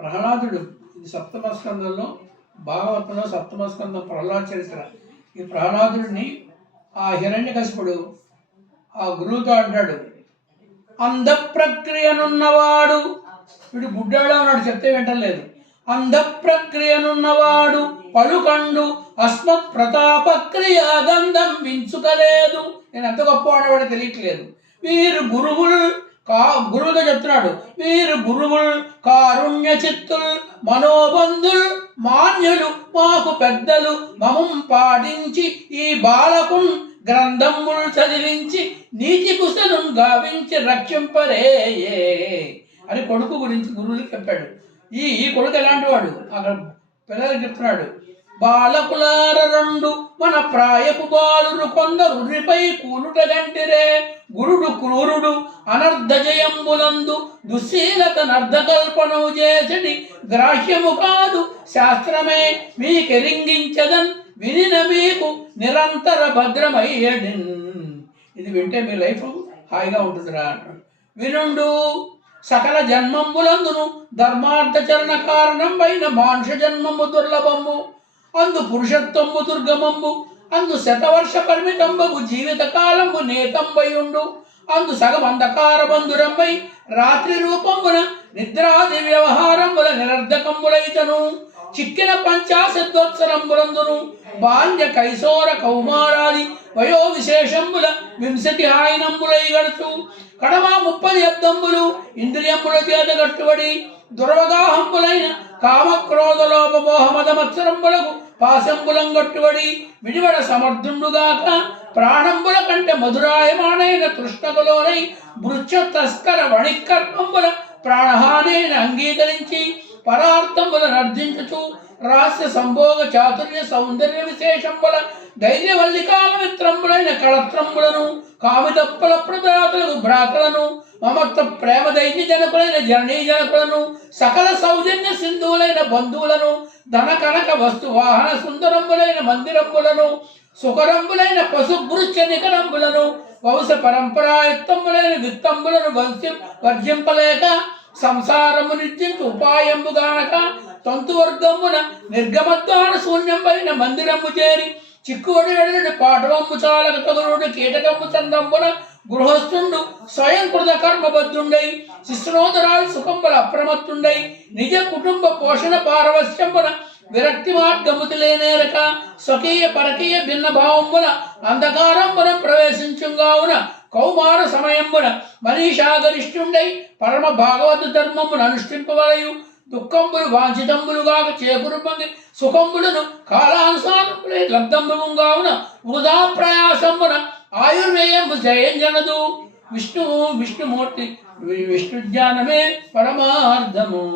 ప్రహ్లాదుడు ఇది సప్తమ స్కందంలో భాగవతంలో సప్తమ స్కందం ప్రహ్లాద చరిత్ర. ఈ ప్రహ్లాదుడిని ఆ హిరణ్యకశిపుడు ఆ గురువుతో అంటాడు అంధ ప్రక్రియనున్నవాడు వీడు బుడ్డాడా ఉన్నాడు చెప్తే వింటలేదు అంధ ప్రక్రియనున్నవాడు పలుకండు అస్మత్ ప్రతాప క్రియ గంధం వించుకలేదు నేను ఎంత గొప్పవాడవాడో తెలియట్లేదు. వీరు గురువులు కా గురువుతో చెప్తున్నాడు. వీరు గురువులు కారుణ్య చిత్తులు మనోబంధుల్ మాన్యులు మాకు పెద్దలు మమం పాటించి ఈ బాలకున్ గ్రంథములు చదివించి నీతి కుశలు గావించి రక్షింపరే అని కొడుకు గురించి గురువులు చెప్పాడు. ఈ ఈ కొడుకు ఎలాంటి వాడు అక్కడ పిల్లలకు చెప్తున్నాడు. బాలకులార రెండు మన ప్రాయపు బాలురు కొందరు రిపై కూలుట గంటిరే గురుడు క్రూరుడు అనర్ధ జయంబులందు దుశ్శీలత నర్ధకల్పన చేసడి. గ్రాహ్యము కాదు శాస్త్రమే మీకెరింగించదన్ వినిన మీకు నిరంతర భద్రమయ్యడిన్. ఇది వింటే మీ లైఫ్ హాయిగా ఉంటుందిరా అంటాడు. వినుండు సకల జన్మంబులందును ధర్మార్థచరణ కారణం కారణమైన మానుష జన్మము దుర్లభము. అందు పురుషత్వము దుర్గమంబు అందు శతవర్ష పరిమితంబగు జీవిత కాలంబు నేతంబయుండు. అందు సగం అంధకార బంధురంబై రాత్రి రూపమున నిద్రాది వ్యవహారముల నిరర్ధకంబులైతను చిక్కిన పంచాశద్వత్సరంబులందును బాల్య కైశోర కౌమారాది వయో విశేషంబుల వింశతి హాయనంబులై గడుచు కడమా ముప్పది అద్దంబులు ఇంద్రియముల చేత కట్టుబడి దుర్వగాహంబులైన కామక్రోధ లోపమోహ మదమత్సరంబులకు పాశంబులం కట్టుబడి విడివడ సమర్థుండుగాక ప్రాణంబుల కంటే మధురాయమానైన తృష్ణకులోనై భృత్య తస్కర వణికర్మంబుల ప్రాణహానైన అంగీకరించి పరార్థములను అర్థించుచు రహస్య సంభోగ చాతుర్య సౌందర్య విశేషంబుల ధైర్యవల్లికాల మిత్రంబులైన కళత్రంబులను కామితప్పల ప్రదాతలకు భ్రాతలను మమత్వ ప్రేమ దైన్య జనకులైన జననీ జనకులను సకల సౌజన్య సింధువులైన బంధువులను ధన కనక వస్తు వాహన సుందరంబులైన మందిరంబులను సుఖరంబులైన పశుభృత్య నికరంబులను వంశ పరంపరాయుక్తంబులైన విత్తంబులను వంశ్యం వర్జింపలేక సంసారము నిర్జించు ఉపాయంబుగానక తంతువర్గమున నిర్గమత్వాన శూన్యంపైన మందిరము చేరి చిక్కువడి వెడలని పాటవంబు చాలక తగునుడు కీటకంబు చందంబున గృహస్థుండు స్వయం కృత కర్మబద్ధుండై శిశునోదరాలు సుఖంబల అప్రమత్తుండై నిజ కుటుంబ పోషణ పారవశ్యంబున విరక్తి మార్గముతి లేనేరక స్వకీయ పరకీయ భిన్న భావంబున అంధకారంబున ప్రవేశించుగావున కౌమార సమయంబున మనీషాగరిష్ఠుండై పరమ భాగవత ధర్మమును అనుష్ఠింపవలయు. దుఃఖంబులు వాంఛితంబులుగా చేకూరుబంది సుఖంబులను కాలానుసారములై లబ్ధంబుగావున వృధా ప్రయాసంబున ఆయుర్వేయంబు జయంజనదు. విష్ణువు విష్ణుమూర్తి విష్ణు జ్ఞానమే పరమార్థము.